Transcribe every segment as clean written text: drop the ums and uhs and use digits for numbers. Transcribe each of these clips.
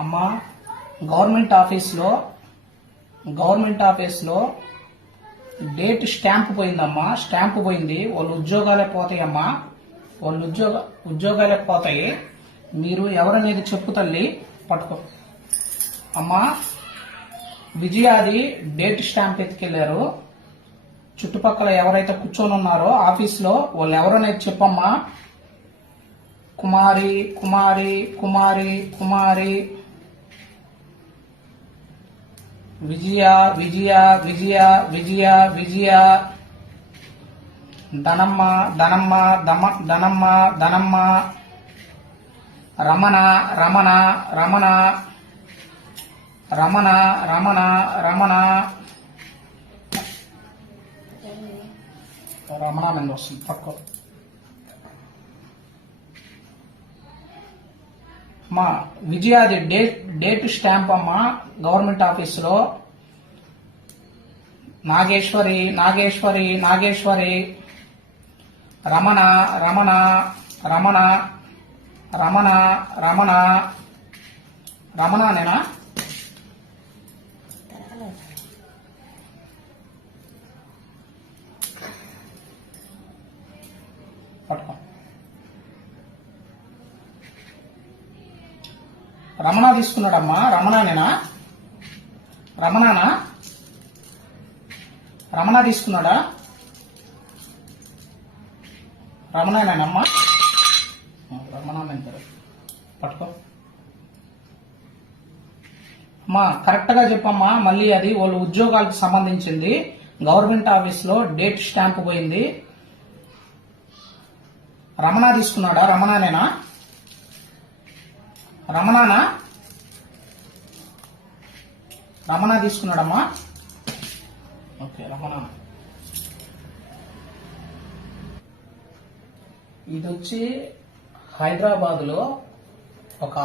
అమ్మా గవర్నమెంట్ ఆఫీస్లో date stamp పోయిందమ్మా. Stamp పోయింది. వాళ్ళు ఉద్యోగాలే పోతాయమ్మా. వాళ్ళు ఉద్యోగాలే పోతాయి. మీరు ఎవరనేది చెప్పు తల్లి. పట్టుకో అమ్మా. విజయాది డేట్ స్టాంప్ ఎత్తుకెళ్లారు. చుట్టుపక్కల ఎవరైతే కూర్చొని ఉన్నారో ఆఫీస్లో వాళ్ళు ఎవరనేది చెప్పమ్మా. కుమారి కుమారి కుమారి కుమారి విజయ విజయ విజయ విజయ విజయ ధనమ్మ ధనమ్మ ధనమ్మ ధనమ్మ రమణ రమణ రమణ రమణ రమణ రమణ రమణ మీద వస్తుంది. పట్టుకో అమ్మా. విజయాది డేట్ స్టాంప్ అమ్మా. గవర్నమెంట్ ఆఫీసులో నాగేశ్వరి నాగేశ్వరి నాగేశ్వరి రమణ రమణ రమణ రమణ రమణ రమణనేనా? పట్టుకో. రమణ తీసుకున్నాడమ్మా. రమణనేనా? రమణనా? రమణ తీసుకున్నాడా? రమణనేనమ్మా? రమణ అంటారు. పట్టుకో అమ్మా. కరెక్ట్ గా చెప్పమ్మా. మళ్ళీ అది వాళ్ళ ఉద్యోగాలకు సంబంధించింది. గవర్నమెంట్ ఆఫీస్ లో డేట్ స్టాంప్ పోయింది. రమణ తీసుకున్నాడా? రమణనేనా? రమణనా? రమణ తీసుకున్నాడమ్మా. ఓకే రమణ. ఇది వచ్చి హైదరాబాద్ లో ఒక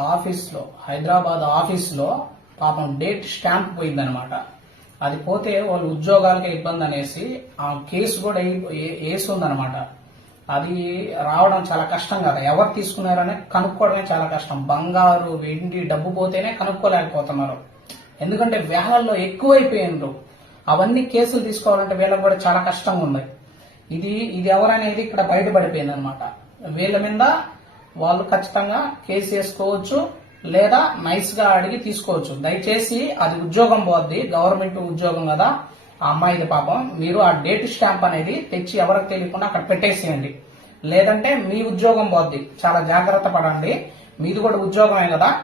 హైదరాబాద్ ఆఫీస్లో పాపం డేట్ స్టాంప్ పోయిందనమాట. అది పోతే వాళ్ళు ఉద్యోగాలకే ఇబ్బంది అనేసి ఆ కేసు కూడా వేసి ఉందనమాట. అది రావడం చాలా కష్టం కదా. ఎవరు తీసుకున్నారని కనుక్కోవడమే చాలా కష్టం. బంగారు వెండి డబ్బు పోతేనే కనుక్కోలేకపోతున్నారు. ఎందుకంటే వేలల్లో ఎక్కువైపోయినారు. అవన్నీ కేసులు తీసుకోవాలంటే వీళ్ళకి కూడా చాలా కష్టంగా ఉంది. ఇది ఎవరనేది ఇక్కడ బయటపడిపోయింది అనమాట. వీళ్ళ మీద వాళ్ళు ఖచ్చితంగా కేసు వేసుకోవచ్చు, లేదా నైస్ గా అడిగి తీసుకోవచ్చు. దయచేసి అది ఉద్యోగం పోద్ది, గవర్నమెంట్ ఉద్యోగం కదా ఆ అమ్మాయిది పాపం. మీరు ఆ డేట్ స్టాంప్ అనేది తెచ్చి ఎవరికి తెలియకుండా అక్కడ పెట్టేసేయండి. లేదంటే మీ ఉద్యోగం పోద్ది. చాలా జాగ్రత్త పడండి. మీది కూడా ఉద్యోగమే కదా.